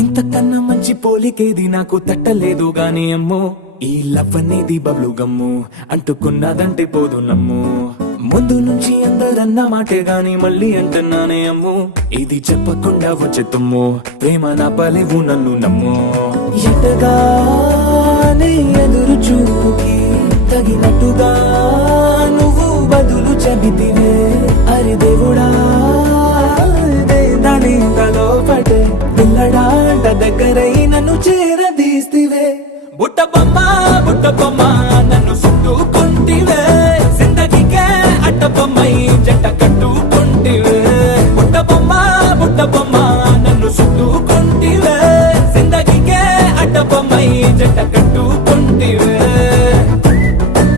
ఇంతకన్నా మంచి పోలికేది నాకు తట్టలేదు గాని అమ్మో, ఈ లవ్ అనేది బబ్లు గమ్ము, అంటుకున్నదంటే పోదు నమ్ము. ముందు నుంచి అందరన్న మాటే గాని మళ్ళీ అంటున్నానే అమ్ము, ఇది చెప్పకుండా వచ్చే తుమ్ము, ప్రేమ నా పలేవు నన్ను నమ్ము. ఎటగానే ఎదురు చూపుకి తగినట్టుగా నువ్వు బదులు చెబితివే, అరే దేవుడా దాని లోపటే పిల్లడాంట దగ్గరై నన్ను చేరదీస్తివే. బుట్ట బొమ్మ